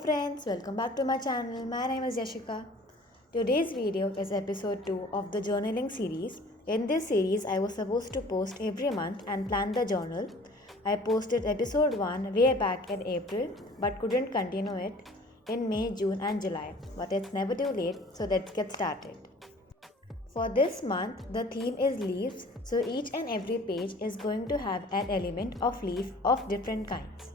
friends, welcome back to my channel. My name is Yashika. Today's video is episode 2 of the journaling series. In this series, I was supposed to post every month and plan the journal. I posted episode 1 way back in April but couldn't continue it in May, June, and July. But it's never too late, so let's get started. For this month, the theme is leaves, so each and every page is going to have an element of leaf of different kinds.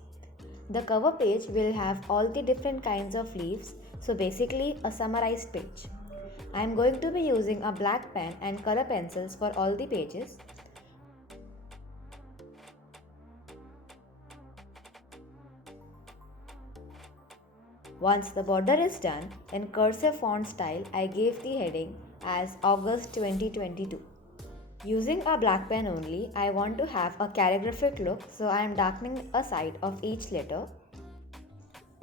The cover page will have all the different kinds of leaves, so basically a summarized page. I am going to be using a black pen and color pencils for all the pages. Once the border is done, in cursive font style, I gave the heading as August 2022. Using a black pen only, I want to have a calligraphic look, so I am darkening a side of each letter.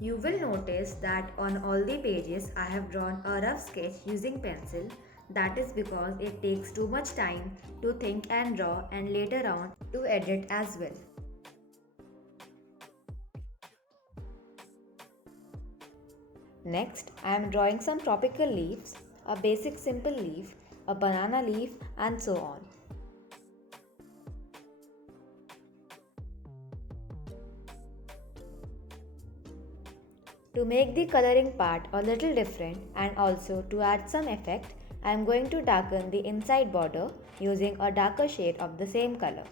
You will notice that on all the pages I have drawn a rough sketch using pencil. That is because it takes too much time to think and draw and later on to edit as well. Next, I am drawing some tropical leaves, a basic simple leaf, a banana leaf, and so on. To make the coloring part a little different and also to add some effect, I am going to darken the inside border using a darker shade of the same color.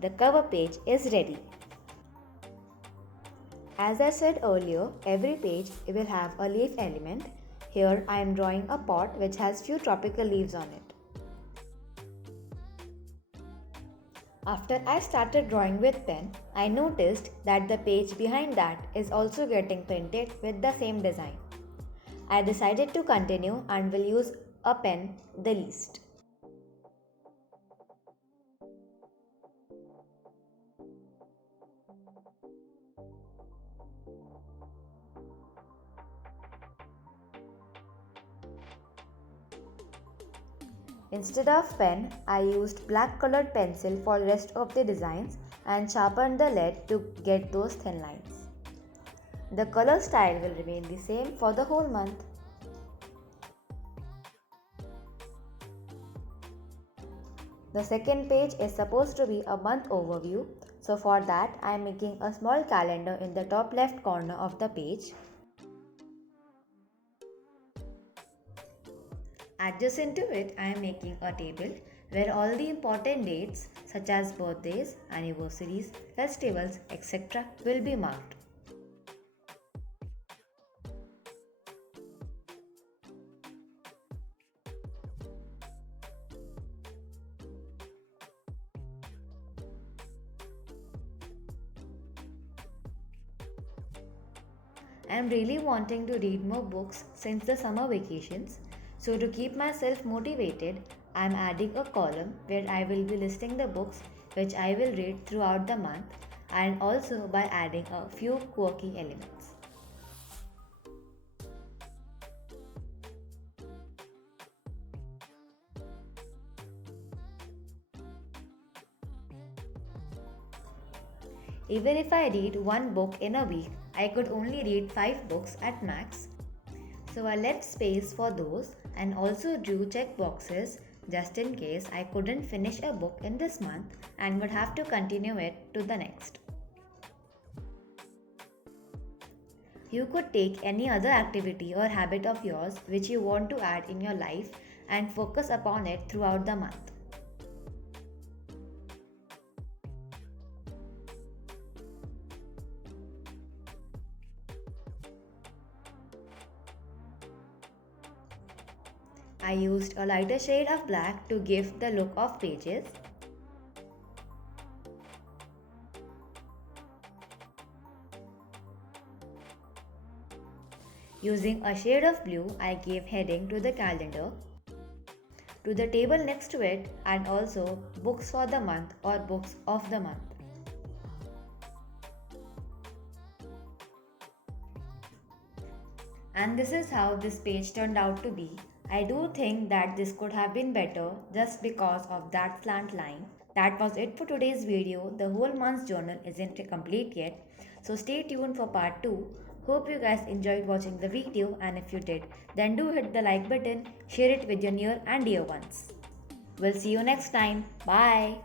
The cover page is ready. As I said earlier, every page will have a leaf element. Here I am drawing a pot which has few tropical leaves on it. After I started drawing with pen, I noticed that the page behind that is also getting printed with the same design. I decided to continue and will use a pen the least. Instead of pen, I used black colored pencil for rest of the designs and sharpened the lead to get those thin lines. The color style will remain the same for the whole month. The second page is supposed to be a month overview, so for that I am making a small calendar in the top left corner of the page. Adjacent to it, I am making a table where all the important dates such as birthdays, anniversaries, festivals, etc. will be marked. I am really wanting to read more books since the summer vacations. So to keep myself motivated, I am adding a column where I will be listing the books which I will read throughout the month and also by adding a few quirky elements. Even if I read one book in a week, I could only read 5 books at max. So I left space for those and also drew check boxes just in case I couldn't finish a book in this month and would have to continue it to the next. You could take any other activity or habit of yours which you want to add in your life and focus upon it throughout the month. I used a lighter shade of black to give the look of pages. Using a shade of blue, I gave heading to the calendar, to the table next to it, and also books for the month or books of the month. And this is how this page turned out to be. I do think that this could have been better just because of that slant line. That was it for today's video. The whole month's journal isn't complete yet, so stay tuned for part 2. Hope you guys enjoyed watching the video, and if you did, then do hit the like button, share it with your near and dear ones. We'll see you next time. Bye.